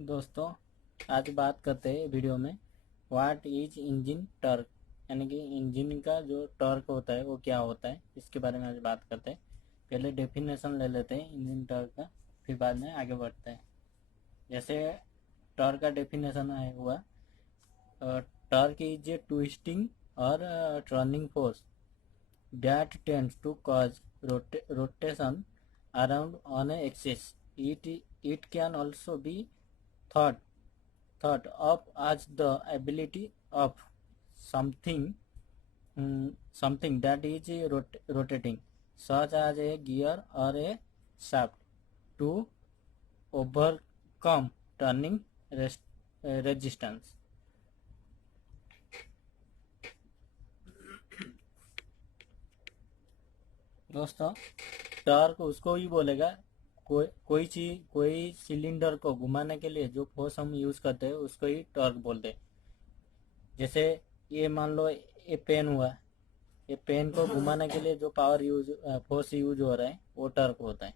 दोस्तों, आज बात करते हैं वीडियो में व्हाट इज इंजन टर्क, यानी कि इंजन का जो टर्क होता है वो क्या होता है, इसके बारे में आज बात करते हैं। पहले डेफिनेशन ले लेते हैं इंजन टर्क का, फिर बाद में आगे बढ़ते हैं। जैसे टर्क का डेफिनेशन है हुआ, टर्क इज ए ट्विस्टिंग और turning force that tends to cause rotation around on an axis. It can also be thought thought of as the ability of something something that is rotating, such as a gear or a shaft, to overcome turning resistance. दोस्तों, torque उसको ही बोलेगा, कोई cylinder को घुमाने के लिए जो force हम यूज करते हैं उसको ही टॉर्क बोलते हैं। जैसे ये मान लो ये पेन हुआ, ये पेन को घुमाने के लिए जो फोर्स यूज हो रहा है वो टॉर्क होता है।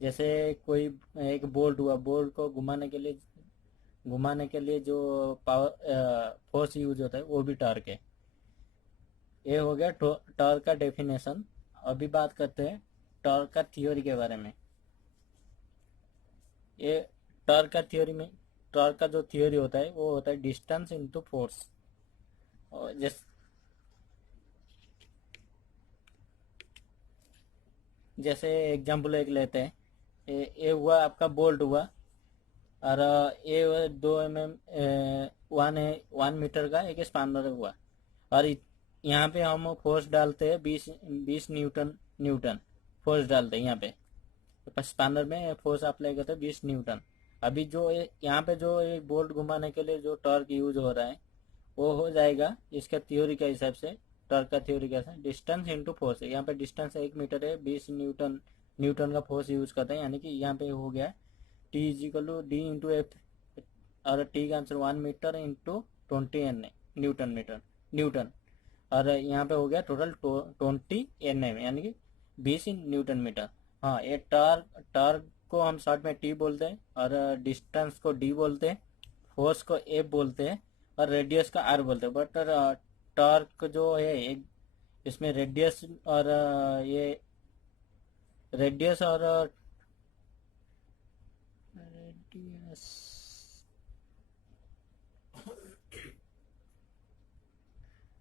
जैसे कोई एक बोल्ट हुआ, बोल्ट को घुमाने के लिए जो पावर फोर्स यूज होता है वो भी टॉर्क है। ये हो गया टॉर्क का डेफिनेशन। अभी बात करते हैं टॉर्क का थ्योरी के बारे में। ये टॉर्क का जो थ्योरी होता है वो होता है डिस्टेंस इनटू फोर्स। और जैसे एग्जांपल एक लेते हैं, ये हुआ आपका बोल्ट हुआ, और ये 2 mm 1 मीटर का एक स्पैनर हुआ, और यहाँ पे हम फोर्स डालते हैं 20 न्यूटन फोर्स डालते हैं यहाँ पे स्पैनर में फोर्स अप्लाई करते हैं 20 न्यूटन। अभी जो यहाँ पे जो एक बोल्ट घुमाने के लिए जो टॉर्क यूज हो रहा है वो हो जाएगा इसका थ्योरी के हिसाब से, टॉर्क का थ्योरी का डिस्टेंस इंटू फोर्स है। यहाँ पे डिस्टेंस 1 मीटर है, 20 न्यूटन का फोर्स यूज करते हैं, यानी कि यहाँ पे हो गया T equal to D into F, और टी का आंसर 1 मीटर इंटू 20 न्यूटन, और यहाँ पे हो गया टोटल 20 Nm, यानी कि 20 न्यूटन मीटर। हाँ, ये टॉर्क को हम शॉर्ट में टी बोलते हैं, और डिस्टेंस को डी बोलते हैं, फोर्स को एफ बोलते हैं, और रेडियस का आर बोलते हैं। बट टॉर्क जो है इसमें रेडियस और रेडियस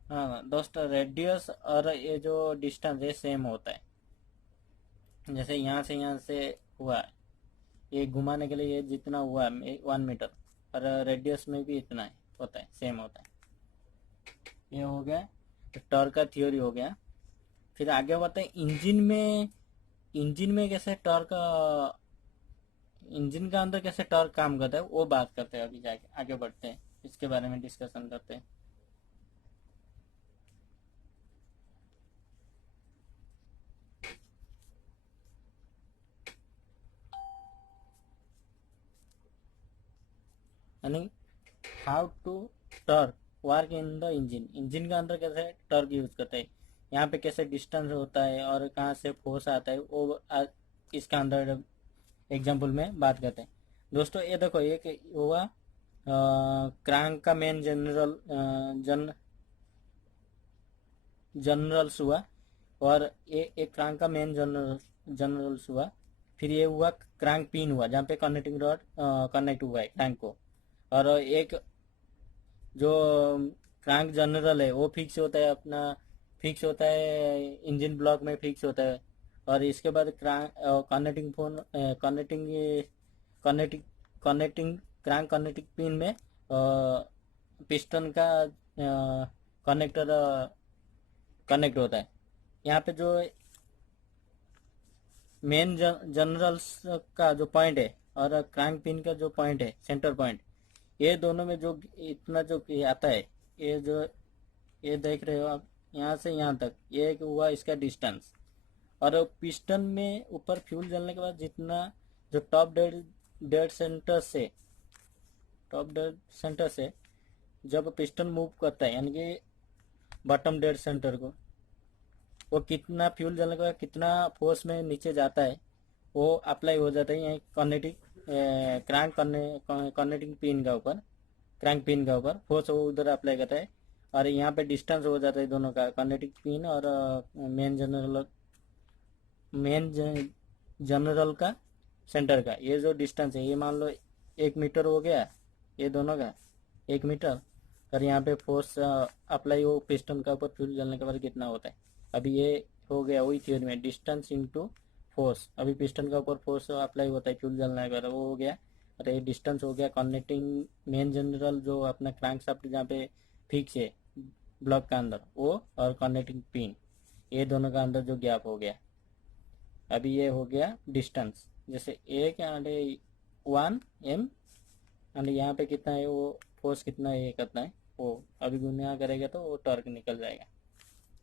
हाँ दोस्तों, रेडियस और ये जो डिस्टेंस है सेम होता है। जैसे यहाँ से हुआ, ये घुमाने के लिए ये जितना हुआ 1 मीटर, और रेडियस में भी इतना है, होता है, सेम होता है। ये हो गया टॉर्क का थ्योरी हो गया। फिर आगे बढ़ते हैं इंजन में कैसे टॉर्क, इंजन का अंदर कैसे टॉर्क काम करता है वो बात करते हैं। अभी जाके आगे बढ़ते हैं, इसके बारे में डिस्कशन करते हैं। यानी how to torque work in the engine का अंदर कैसे टॉर्क यूज करते हैं, यहाँ पे कैसे डिस्टेंस होता है और कहाँ से फोर्स आता है वो इसका अंदर एग्जांपल में बात करते हैं। दोस्तों, ये देखो, एक हुआ क्रैंक का मेन जनरल्स हुआ, और ये एक क्रैंक का मेन जनरल्स हुआ। फिर ये हुआ क्रैंक पिन हुआ, जहाँ पे कनेक्टिंग रॉड कनेक्ट हुआ है क्रैंक को, और एक जो क्रैंक जनरल है वो फिक्स होता है इंजन ब्लॉक में फिक्स होता है। और इसके बाद connecting connecting connecting crank connecting pin में पिस्टन का कनेक्टर कनेक्ट होता है। यहाँ पे जो मेन जनरल्स का जो पॉइंट है और क्रैंक पिन का जो पॉइंट है, सेंटर पॉइंट, ये दोनों में जो इतना जो आता है, ये देख रहे हो आप, यहाँ से यहाँ तक ये हुआ इसका डिस्टेंस। और पिस्टन में ऊपर फ्यूल जलने के बाद जितना जो टॉप डेड सेंटर से जब पिस्टन मूव करता है, यानी कि बॉटम डेड सेंटर को, वो कितना फ्यूल जलने के बाद कितना फोर्स में नीचे जाता है वो अप्लाई हो जाता है यहाँ क्रैंक कनेक्टिंग पिन का ऊपर, क्रैंक पिन का ऊपर फोर्स वो उधर अप्लाई करता है, और यहाँ पे डिस्टेंस हो जाता है दोनों का, कनेक्टिंग पिन और मेन जनरल का सेंटर का। ये जो डिस्टेंस है, ये मान लो 1 मीटर हो गया, ये दोनों का 1 मीटर। और यहाँ पे फोर्स अप्लाई हो पिस्टन का ऊपर फ्यूल जलने के बाद कितना होता है। अभी ये हो गया वही थ्योरी में, डिस्टेंस इनटू फोर्स। अभी पिस्टन का ऊपर फोर्स अप्लाई होता है फ्यूल जलने के बाद, वो हो गया। और ये डिस्टेंस हो गया कनेक्टिंग मेन जनरल जो अपना क्रैंक शाफ्ट जहाँ पे फिक्स है ब्लॉक का अंदर वो, और कनेक्टिंग पिन, ये दोनों का अंदर जो गैप हो गया। अभी ये हो गया डिस्टेंस, जैसे 1 m, एंड यहाँ पे कितना है वो फोर्स कितना है, ये कितना है वो। अभी गुणा करेगा तो वो टॉर्क निकल जाएगा।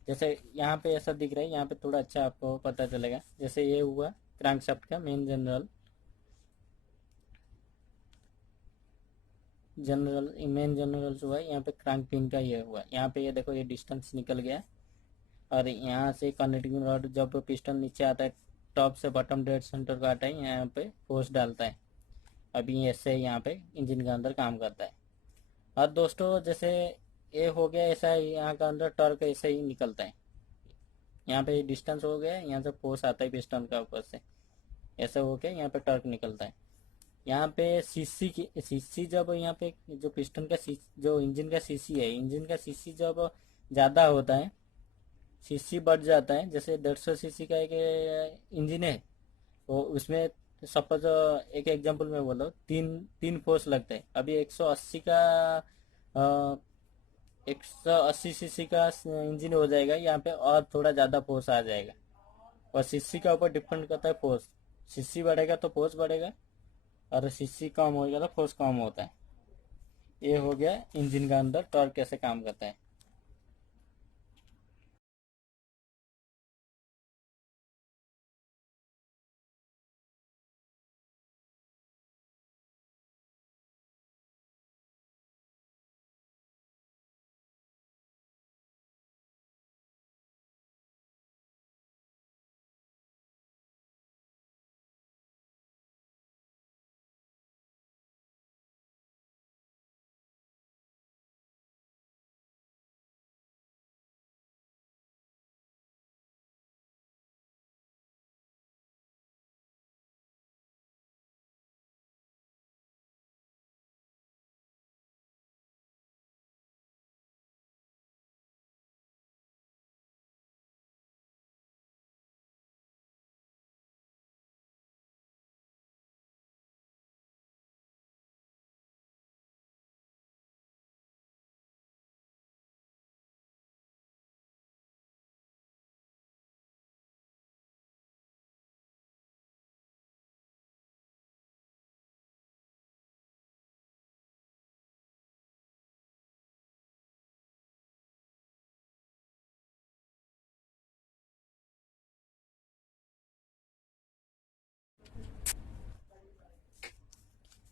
जैसे यहाँ पे ऐसा दिख रहा है, यहाँ पे थोड़ा अच्छा आपको पता चलेगा। जैसे ये हुआ क्रैंकशाफ्ट का मेन मेन जनरल हुआ, यहाँ पे क्रैंक पिन का ये हुआ। यहाँ पे ये देखो ये डिस्टेंस निकल गया, और यहाँ से कनेक्टिंग रॉड जब पिस्टन नीचे आता है टॉप से बॉटम डेड सेंटर का आता है, यहाँ पे फोर्स डालता है। अभी ऐसे यहाँ पे इंजन के अंदर काम करता है। और दोस्तों जैसे ये हो गया, ऐसा यहाँ का अंदर टॉर्क ऐसे ही निकलता है। यहाँ पे डिस्टेंस हो गया, यहाँ से फोर्स आता है पिस्टन का ऊपर से, ऐसा हो गया, यहाँ पे टॉर्क निकलता है। यहाँ पे सीसी जब यहाँ पे जो पिस्टन का जो इंजन का सीसी है, इंजन का सीसी जब ज़्यादा होता है, सीसी बढ़ जाता है, जैसे 150 सीसी का एक इंजन है, वो उसमें सपोज एक एग्जांपल में बोलो, तीन फोर्स लगते हैं। अभी 180 का 180 सीसी का इंजन हो जाएगा, यहाँ पे और थोड़ा ज़्यादा फोर्स आ जाएगा। और सीसी का ऊपर डिपेंड करता है फोर्स, सीसी बढ़ेगा तो फोर्स बढ़ेगा, और सीसी कम होगा तो फोर्स कम होता है। ये हो गया इंजन का अंदर टॉर्क कैसे काम करता है।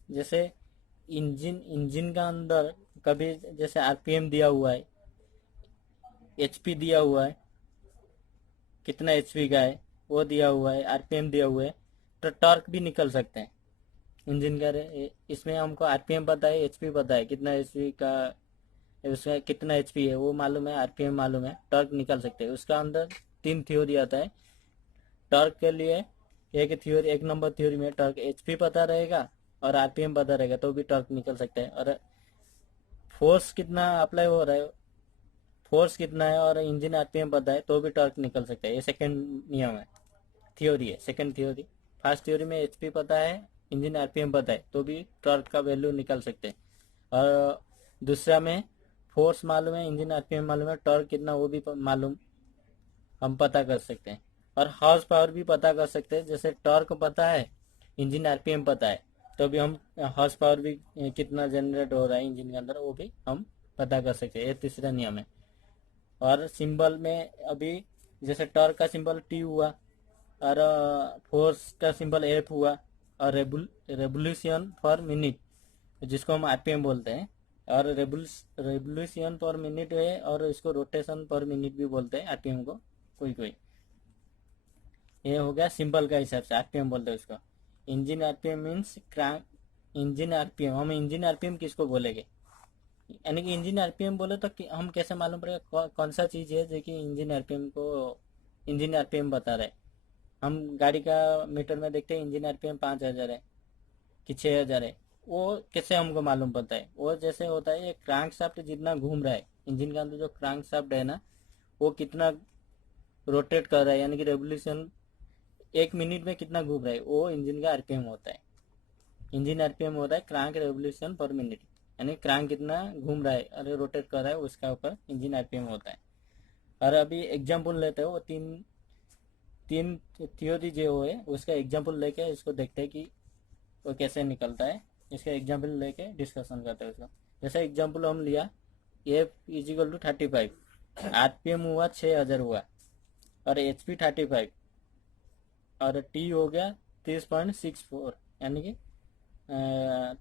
जैसे इंजन का अंदर कभी जैसे आरपीएम दिया हुआ है, एचपी दिया हुआ है, कितना एचपी का है वो दिया हुआ है, आरपीएम दिया हुआ है, तो टॉर्क भी निकल सकते हैं इंजन का। इसमें हमको आरपीएम पता है, एचपी पता है, कितना एचपी का उसमें कितना एचपी है वो मालूम है, आरपीएम मालूम है, टॉर्क निकल सकते हैं। उसका अंदर 3 थ्योरी आता है टॉर्क के लिए। एक नंबर थ्योरी में टॉर्क एचपी पता रहेगा और आरपीएम पता रहेगा तो भी टॉर्क निकल सकता है। और फोर्स कितना अप्लाई हो रहा है, फोर्स कितना है और इंजन आरपीएम पता है तो भी टॉर्क निकल सकता है। ये सेकंड नियम है, थ्योरी है, सेकंड थ्योरी। फर्स्ट थ्योरी में एचपी पता है, इंजन आरपीएम पता है तो भी टॉर्क का वैल्यू निकल सकते हैं। और दूसरा में फोर्स मालूम है, इंजन आरपीएम मालूम है, टॉर्क कितना वो भी मालूम, हम पता कर सकते हैं। और हॉर्स पावर भी पता कर सकते हैं, जैसे टॉर्क पता है, इंजन आरपीएम पता है, तो भी हम हॉर्स पावर भी कितना जनरेट हो रहा है इंजन के अंदर वो भी हम पता कर सकते हैं। ये तीसरा नियम है। और सिंबल में अभी जैसे टॉर्क का सिंबल टी हुआ, और फोर्स का सिंबल एफ हुआ, और रेवोल्यूशन पर मिनट जिसको हम आरपीएम बोलते हैं, और रेवोल्यूशन पर मिनट है, और इसको रोटेशन पर मिनट भी बोलते हैं आरपीएम को कोई कोई। ये हो गया सिंबल का हिसाब से आरपीएम बोलते हैं उसको। Engine RPM means crank engine RPM. हम इंजन आरपीएम किसको बोलेंगे, यानी कि इंजन आरपीएम बोले तो हम कैसे मालूम पड़ेगा कौन सा चीज़ है जो कि इंजन आरपीएम को इंजन आरपीएम बता रहे। हम गाड़ी का मीटर में देखते हैं इंजन आरपीएम 5,000 है कि 6,000 है, वो कैसे हमको मालूम पड़ता है। वो जैसे होता है ये क्रैंक शाफ्ट जितना घूम रहा है इंजन के अंदर, जो क्रैंक शाफ्ट है ना वो कितना रोटेट कर रहा है, यानी कि रेवोल्यूशन 1 मिनट में कितना घूम रहा है, वो इंजन का आरपीएम होता है। इंजन आरपीएम होता है क्रैंक रेवोल्यूशन पर मिनट, यानी क्रैंक कितना घूम रहा है अरे रोटेट कर रहा है उसका ऊपर इंजन आरपीएम होता है। और अभी एग्जाम्पल लेते हैं, वो तीन तीन थ्योरी जो है उसका एग्जाम्पल लेके इसको देखते हैं कि वो कैसे निकलता है। इसका एग्जाम्पल लेके डिस्कशन करते हैं उसको। जैसे एग्जाम्पल हम लिया एफ इजिकल टू 35, आरपीएम हुआ 6,000 हुआ, और एचपी 35, और टी हो गया 30.64, यानी कि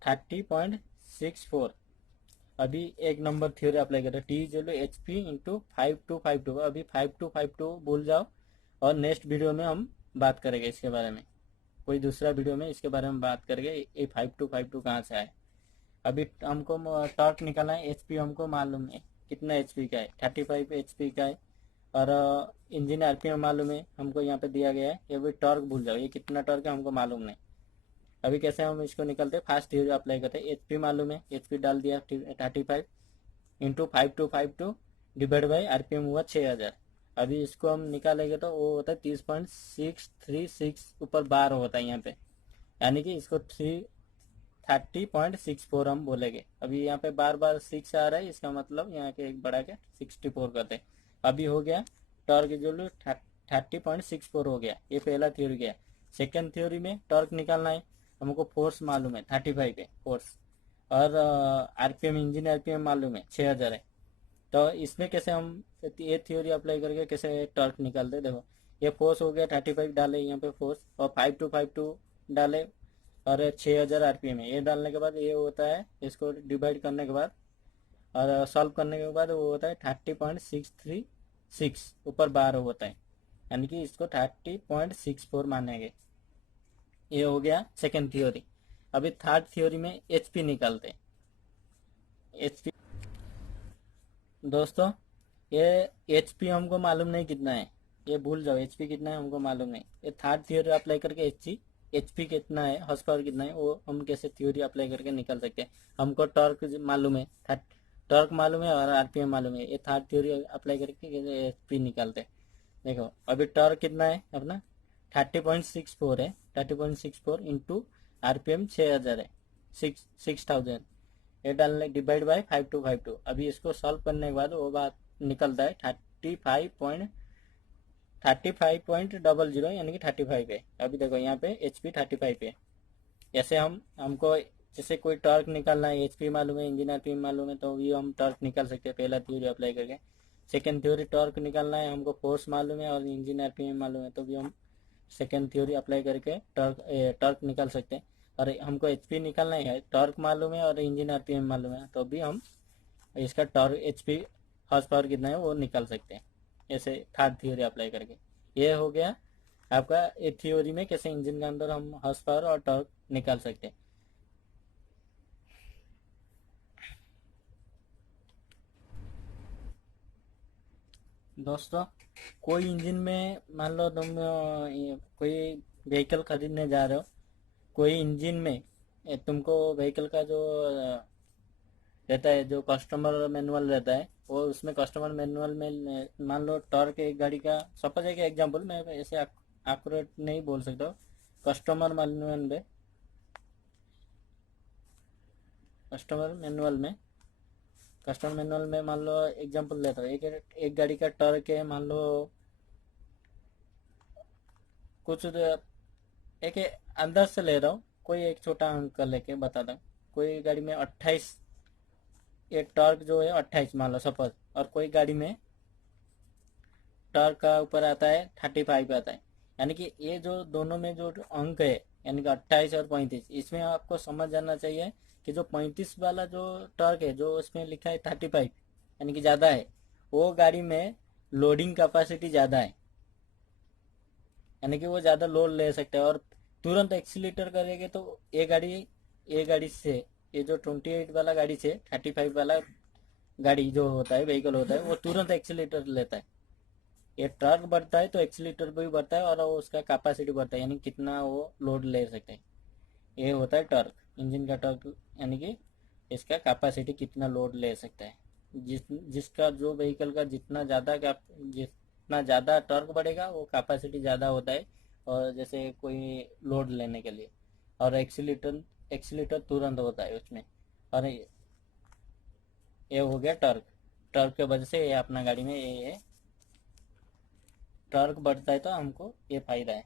30.64। अभी एक नंबर थ्योरी अप्लाई करें, T equal to H P into 5252। अभी 5252 भूल जाओ, और नेक्स्ट वीडियो में हम बात करेंगे इसके बारे में, कोई दूसरा वीडियो में इसके बारे में बात करेंगे ये 5252 कहाँ से आए। अभी हमको टॉर्क निकालना है, एचपी हमको मालूम है कितना एचपी का है, 35 एचपी का है, और इंजन आरपीएम मालूम है हमको, यहाँ पे दिया गया है। ये भी टॉर्क भूल जाओ, ये कितना टॉर्क है हमको मालूम नहीं। अभी कैसे हम इसको निकलते हैं, फास्ट थ्योरी अप्लाई करते हैं। एचपी मालूम है, एचपी डाल दिया 35 इंटू 5252 डिवाइड बाई आरपीएम हुआ 6,000। अभी इसको हम निकालेंगे तो वो होता है 30.636 ऊपर बार होता है यहाँ पे, यानी कि इसको 30.64 हम बोलेंगे। अभी यहाँ पे बार बार 6 आ रहा है, इसका मतलब यहाँ के एक बढ़ा के 64 करते हैं। अभी हो गया टॉर्क जो 30.64 हो गया, ये पहला थ्योरी गया। सेकेंड थ्योरी में टॉर्क निकालना है, हमको फोर्स मालूम है 35 है फोर्स, और आरपीएम इंजन आरपीएम मालूम है 6,000 है। तो इसमें कैसे हम ये थ्योरी अप्लाई करके कैसे टॉर्क निकालते, देखो ये फोर्स हो गया 35 डाले यहाँ पे फोर्स, और 5252 डाले, और 6,000 आरपीएम है। ये डालने के बाद ये होता है, इसको डिवाइड करने के बाद और सॉल्व करने के बाद वो होता है 30.636 ऊपर 12 होता है, यानी कि इसको 30.64 मानेंगे। ये हो गया सेकेंड थ्योरी। अभी थर्ड थ्योरी में एचपी निकालते हैं। एचपी दोस्तों, ये एचपी हमको मालूम नहीं कितना है, ये भूल जाओ, एचपी कितना है हमको मालूम नहीं। ये थर्ड थ्योरी अप्लाई करके एचपी कितना है, हॉर्स पावर कितना है, वो हम कैसे थ्योरी अप्लाई करके निकाल सकते हैं। हमको टॉर्क मालूम है, टॉर्क मालूम है, और आरपीएम मालूम है। ये थर्ड थ्योरी अप्लाई करके एचपी निकालते हैं। देखो अभी टॉर्क कितना है अपना 30.64 है, 30.64 इंटू आरपीएम 6,000 है, 6,000। ये डालने डिवाइड बाय 5252। अभी इसको सॉल्व करने के बाद वो बात निकलता है 35.00, यानी कि 35 है। अभी देखो यहाँ पे एचपी 35 है। ऐसे हमको जैसे कोई टॉर्क निकालना है, एचपी मालूम है, इंजन आरपीएम मालूम है, तो भी हम टॉर्क निकाल सकते हैं पहला थ्योरी अप्लाई करके। सेकेंड थ्योरी टॉर्क निकालना है, हमको फोर्स मालूम है और इंजन आरपीएम मालूम है, तो भी हम सेकेंड थ्योरी अप्लाई करके टॉर्क निकाल सकते हैं। और हमको एचपी निकालना है, टॉर्क मालूम है और इंजन आरपीएम मालूम है, तो भी हम इसका टॉर्क एचपी हॉर्स पावर कितना है वो निकाल सकते हैं, ऐसे थर्ड थ्योरी अप्लाई करके। ये हो गया आपका ए थ्योरी में कैसे इंजन के अंदर हम हॉर्स पावर और टॉर्क निकाल सकते हैं। दोस्तों, कोई इंजन में मान लो तुम कोई व्हीकल खरीदने जा रहे हो, कोई इंजन में तुमको व्हीकल का जो रहता है, जो कस्टमर मैनुअल रहता है, वो उसमें कस्टमर मैनुअल में मान लो टॉर्क एक गाड़ी का, सपोज एक एग्जांपल, मैं ऐसे एक्यूरेट नहीं बोल सकता, कस्टमर मैनुअल में कस्टमर मैनुअल में कस्टमर मैनुअल में मान लो एग्जांपल लेता हूँ, एक गाड़ी का टॉर्क है मान लो कुछ, एक अंदाज से ले रहा हूँ, कोई एक छोटा अंक लेके बताता हूँ। कोई गाड़ी में 28, एक टॉर्क जो है 28 मान लो सपोज, और कोई गाड़ी में टॉर्क का ऊपर आता है 35 आता है, यानी कि ये जो दोनों में जो अंक है, यानी कि 28 और 35, इसमें आपको समझ जाना चाहिए कि जो 35 वाला जो टॉर्क है, जो उसमें लिखा है 35, यानी कि ज़्यादा है, वो गाड़ी में लोडिंग कैपेसिटी ज़्यादा है, यानी कि वो ज़्यादा लोड ले सकते हैं। और तुरंत एक्सीलेटर करेंगे तो ये गाड़ी से, ये जो 28 वाला गाड़ी से 35 वाला गाड़ी जो होता है, व्हीकल होता है, वो तुरंत एक्सीलेटर लेता है। ये ट्रक बढ़ता है तो एक्सीलेटर भी बढ़ता है और उसका कैपेसिटी बढ़ता है, यानी कितना वो लोड ले सकते हैं। ये होता है टर्क, इंजन का टर्क, यानी कि इसका कैपेसिटी कितना लोड ले सकता है। जिसका जो व्हीकल का जितना ज़्यादा टर्क बढ़ेगा वो कैपेसिटी ज़्यादा होता है, और जैसे कोई लोड लेने के लिए। और एक्सीलेटर तुरंत होता है उसमें। और ये हो गया टर्क। टर्क के वजह से ये अपना गाड़ी में ये टर्क बढ़ता है तो हमको ये फायदा है।